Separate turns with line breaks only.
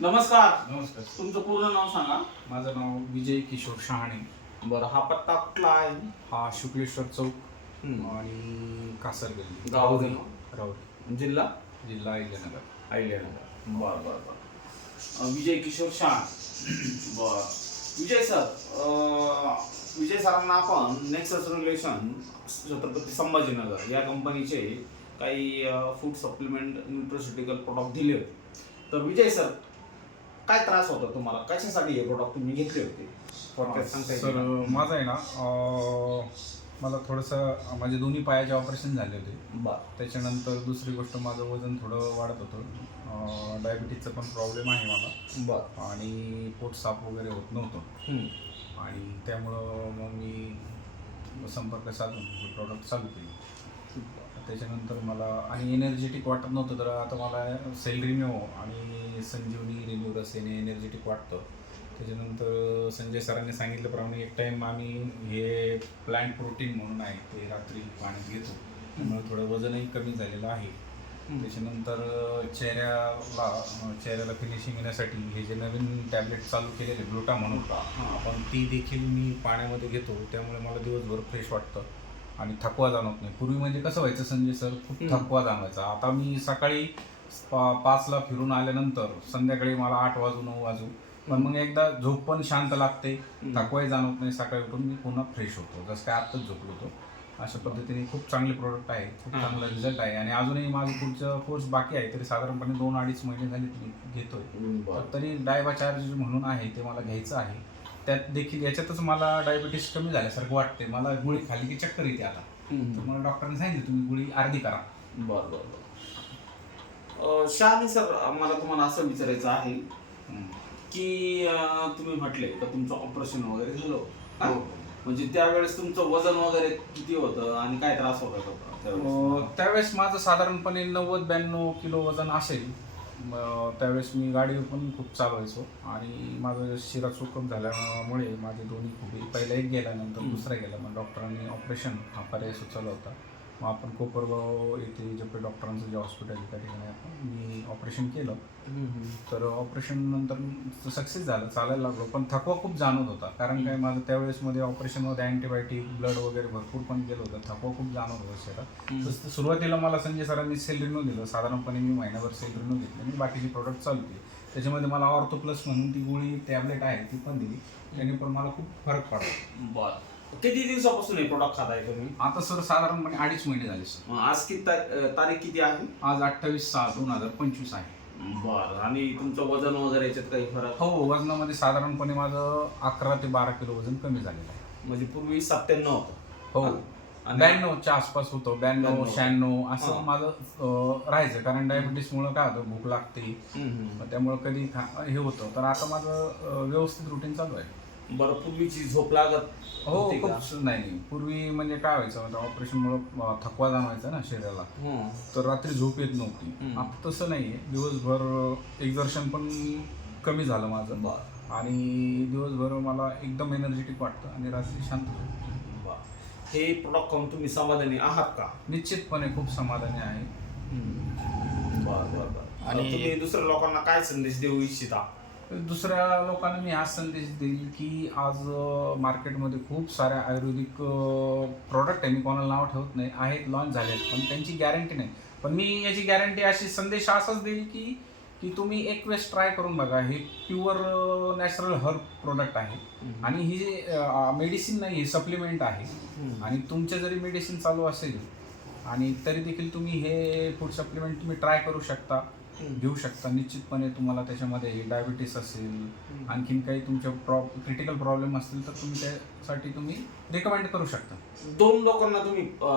नमस्कार.
नमस्कार.
तुमचं पूर्ण नाव सांगा.
माझं नाव विजय किशोर शहाणे.
बरं हा पत्ता कुठला आहे?
हा शुक्लेश्वर चौक
हम्म.
आणि कासर गल्ली.
गाव
राहुरी
गाव.
राहुरी
जिल्हा?
जिल्हा अहिल्यानगर.
अहिल्यानगर. बरं बरं बरं. विजय किशोर शाह बर. विजय सर अं, विजय सरांना आपण नेक्सस रिलेशन छत्रपती संभाजीनगर या कंपनीचे काही फूड सप्लिमेंट न्यूट्रोसिटिकल प्रोडक्ट दिले होते. तर विजय सर काय त्रास होता तुम्हाला? कशासाठी हे प्रोडक्ट तुम्ही घेतले होते? थोडक्यात सांगता येईल
सर
का?
माझं आहे ना अं, मला थोडंसं माझे दोन्ही पायाचे ऑपरेशन झाले होते.
बरं.
त्याच्यानंतर दुसरी गोष्ट माझं वजन थोडं वाढत होतं. डायबिटीजचा पण प्रॉब्लेम आहे मला.
बरं.
आणि पोट साफ वगैरे होत नव्हतं.
हम्म.
आणि त्यामुळं मग मी संपर्क साधून हे प्रॉडक्ट चालू केली. त्याच्यानंतर मला आणि एनर्जेटिक वाटत नव्हतं तर आता मला सेल रिन्यू आणि संजीवनी रिन्यू रस याने एनर्जेटिक वाटतं. त्याच्यानंतर संजय सरांनी सांगितल्याप्रमाणे एक टाईम आम्ही हे प्लांट प्रोटीन म्हणून आहे ते रात्री पाण्यात घेतो. त्यामुळे थोडं वजनही कमी झालेलं आहे. त्याच्यानंतर चेहऱ्याला चेहऱ्याला फिनिशिंग येण्यासाठी हे जे नवीन टॅबलेट चालू केलेले ग्लुटा म्हणून आपण ती देखील मी पाण्यामध्ये घेतो. त्यामुळे मला दिवसभर फ्रेश वाटतं आणि थकवा जाणवत नाही. पूर्वी म्हणजे कसं व्हायचं संजय सर? खूप. थकवा जाणवायचा. आता मी सकाळी पा- पाचला फिरून आल्यानंतर संध्याकाळी मला आठ वाजू नऊ वाजू. पण मग एकदा झोप पण शांत लागते. थकवाही जाणवत नाही. सकाळी उठून मी पुन्हा फ्रेश होतो. जसं काय आत्ताच झोपलो होतो. अशा पद्धतीने खूप चांगले प्रोडक्ट आहे. खूप. चांगला रिझल्ट आहे. आणि अजूनही माझं पुढचं कोर्स बाकी आहे. तरी साधारणपणे दोन अडीच महिने झाले मी घेतोय.
बरं.
तर डायबा चार्ज म्हणून आहे. ते मला घ्यायचं आहे. त्यात देखील याच्यातच मला डायबिटीस कमी झाल्यासारखं वाटते मला गुळी खाली की चक्कर येते आता. तर. मला डॉक्टरांनी सांगितलं तुम्ही गुळी अर्धी करा.
बर बर. शहाणी सर मला तुम्हाला असं विचारायचं आहे की अं, तुम्ही म्हटले का तुमचं ऑपरेशन वगैरे झालं हा? म्हणजे त्यावेळेस तुमचं वजन वगैरे किती होतं आणि काय त्रास होत
अं,
त्यावेळेस
त्यावेळेस माझं साधारणपणे नव्वद ब्याण्णव किलो वजन असेल म, त्यावेळेस मी गाडी पण खूप चालवायचो आणि माझं शिरा चुकम झाल्यामुळे माझे दोन्ही खूप पहिला एक गेला नंतर
हम्म.
दुसरा गेला मग डॉक्टरांनी ऑपरेशन हा पर्याय सुचवला होता मग आपण कोपरगाव येथे जे डॉक्टरांचं जे हॉस्पिटल आहे त्या ठिकाणी आपण मी ऑपरेशन केलं. तर ऑपरेशन नंतर सक्सेस झालं चालायला लागलो पण थकवा खूप जाणवत होता. कारण काय माझं त्यावेळेस मध्ये ऑपरेशनमध्ये अँटीबायोटिक ब्लड वगैरे भरपूर पण गेलं होतं. थकवा खूप जाणवत होता शरीरात सुरुवातीला मला संजय सरांनी सेल रिन्यू दिलं. साधारणपणे मी महिनाभर सेल रिन्यू घेतलं मी बाकीचे प्रोडक्ट चालू केले. त्याच्यामध्ये मला ऑर्थो प्लस म्हणून ती गोळी टॅबलेट आहे ती पण दिली. त्याने पण मला खूप फरक पडला.
बर. किती दिवसापासून हे प्रोडक्ट खाताय तुम्ही?
आता सर साधारणपणे अडीच महिने झाले सर.
मग आज किती ता- तारीख किती आहे?
आज अठ्ठावीस सहा दोन हजार पंचवीस आहे.
बर आणि तुमचं वजन वगैरे याच्यात काही फरक?
हो वजनामध्ये साधारणपणे माझं अकरा ते बारा किलो वजन कमी झालेलं आहे.
म्हणजे पूर्वी सत्त्याण्णव होतं.
हो.
आणि-
ब्याण्णवच्या आसपास होतं ब्याण्णव. शहाण्णव असं
हा.
माझं अं, राहायचं. कारण डायबिटीसमुळे काय होतं भूक लागते.
हम्म, हम्म.
मग त्यामुळे कधी खा- हे होतं. तर आता माझं अं, व्यवस्थित रुटीन चालू आहे.
बरं पूर्वीची झोप लागत
हो
होती
खूप
का?
नाही नाही. पूर्वी म्हणजे काय व्हायचं ऑपरेशनमुळे थकवा जाणवायचा ना शरीराला. तर रात्री झोप येत नव्हती.
हम्म.
आता तसं नाहीये. दिवसभर एक्झर्शन पण कमी झालं माझं.
बर.
आणि दिवसभर मला एकदम एनर्जेटिक वाटतं आणि रात्री शांत झोप.
बर. हे प्रोडक्ट खाऊन तुम्ही समाधानी आहात का?
निश्चितपणे खूप समाधानी आहे.
बर बर बर. आणि
आणि-
तुम्ही दुसऱ्या लोकांना काय संदेश देऊ इच्छिता?
दुसऱ्या लोकांना मी हाच संदेश देईल की आज मार्केटमध्ये खूप साऱ्या आयुर्वेदिक प्रॉडक्ट आहे. मी कोणाला नाव ठेवत नाही. आहेत लॉन्च झालेत पण त्यांची गॅरंटी नाही. पण मी याची गॅरंटी अशी संदेश असाच देईल की की तुम्ही एक वेळेस ट्राय करून बघा. हे प्युअर नॅचरल हर्ब प्रोडक्ट आहे. आणि ही जे मेडिसिन नाही हे सप्लिमेंट आहे. आणि तुमच्या जरी मेडिसिन चालू असेल आणि तरी देखील तुम्ही हे फूड सप्लिमेंट तुम्ही ट्राय करू शकता. घेऊ शकता. निश्चितपणे तुम्हाला त्याच्यामध्ये डायबिटीस असेल आणखीन काही तुमच्या प्रॉ क्रिटिकल प्रॉब्लेम असतील तर तुम्ही त्यासाठी तुम्ही रिकमेंड करू शकता.
दोन लोकांना तुम्ही